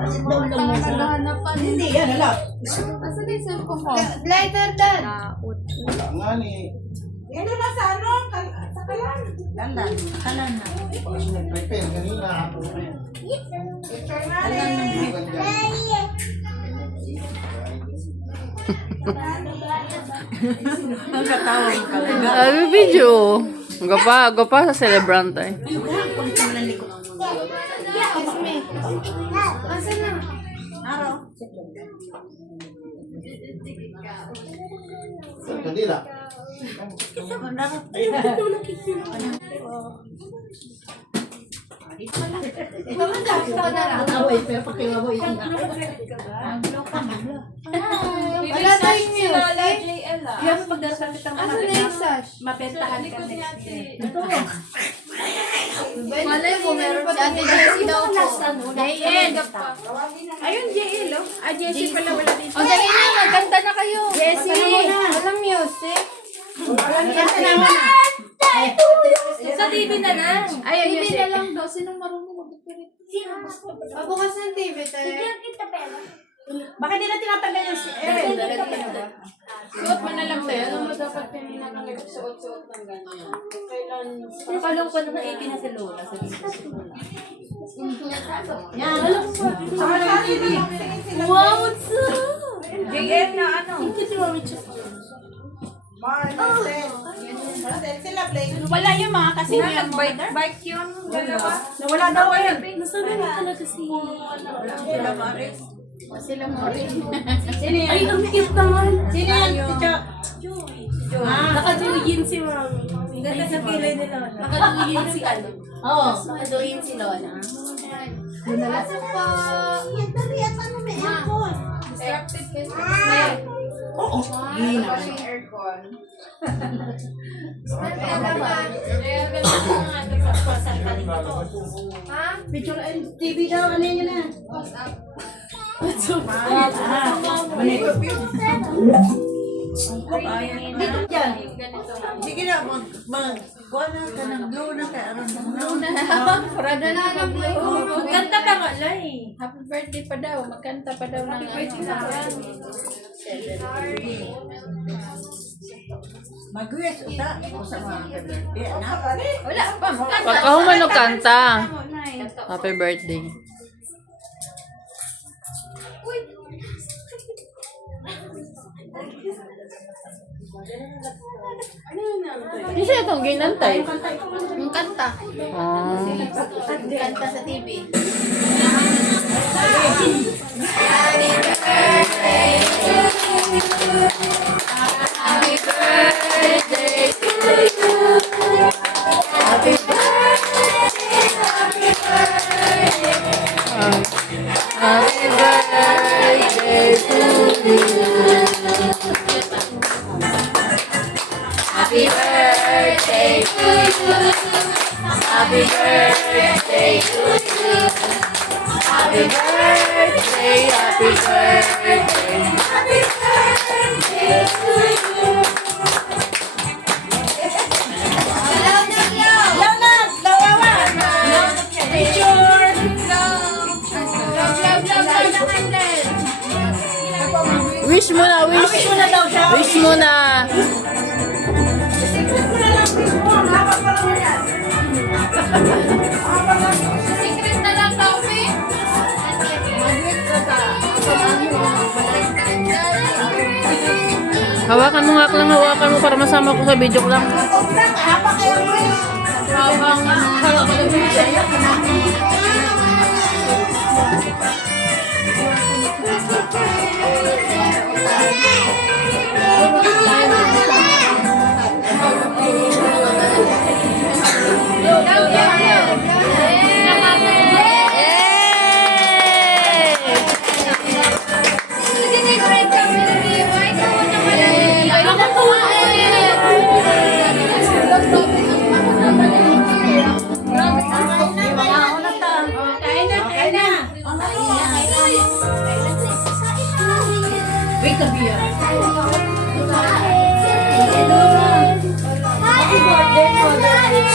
Nagahanapan. Hindi, yan, ala. Asa na yung cellphone ko? Lighter dad. Wala nga ni. Yan na sa ano? Sa kalan. Kalan. Kalan na. Pag nag-prepare kanina ako. Picture nga Ang katawa mo talaga. Sabi video. Gapa sa celebrant eh. Asa na? Araw. Kandila. Ikaw na daw. Ikaw na lang. Pero pakiwa mo yun na. Wala tayong music. JL ah. Yung pagdasal kitang Asa na yung sash? mapentahan ka next year. Malay mo, meron si Ate Jessie daw po. JL! Ayun, JL, oh. Ah, Jessie pala wala dito. O, dali na, magkanta na kayo. Jessie! Walang music. Sa TV na lang. Ayun, TV music. na lang daw. Sinong marunong mag-operate? Pabukas ng TV tayo. Bakit nila tinatanggal yung si Suot mo na lang tayo. Ano mo dapat pinag-suot-suot ng ganyan? Kailan? Nakalong ko naman 80 na si Lola. Sa Yan. Alam mo ba? wow, what's up? JL na ano? Sila play. Wala yung mga kasi yung Bike yun. Dalawa. Nawala daw eh. Nasabi na talaga si... Sila Maris. sila mo rin. Sino yan? Ay, ang cute naman. Sino yan? Tita? Nakaduyin si Mami. Ganda sa kilay ni Lola. Nakaduyin si ano? Oo. Nakaduyin si Lola. Asa pa? Distracted kasi. Oo. Wala yung aircon. Ha? Picture and TV daw. Ano yun na? Dito dyan. Sige na, kuha na ka ng glow na ka. Prada na lang. Kanta ka nga, Lai. Happy birthday pa daw. Magkanta pa daw ng Mag-wish uta. O sa mga birthday. Anak. Wala pa. Magkanta. Pagkahumano kanta. Happy birthday. Kasi itong ginantay. Yung kanta. Ah. Yung kanta sa TV. Happy birthday to you. Happy birthday to you. Happy birthday to you. Happy birthday, happy birthday. Happy birthday to you. Picture. Wish mo na, wish. Wish mo na daw siya. Wish mo na. Secret na lang daw, eh. Hawakan mo nga lang, hawakan mo para masama ko sa video ko lang. Habang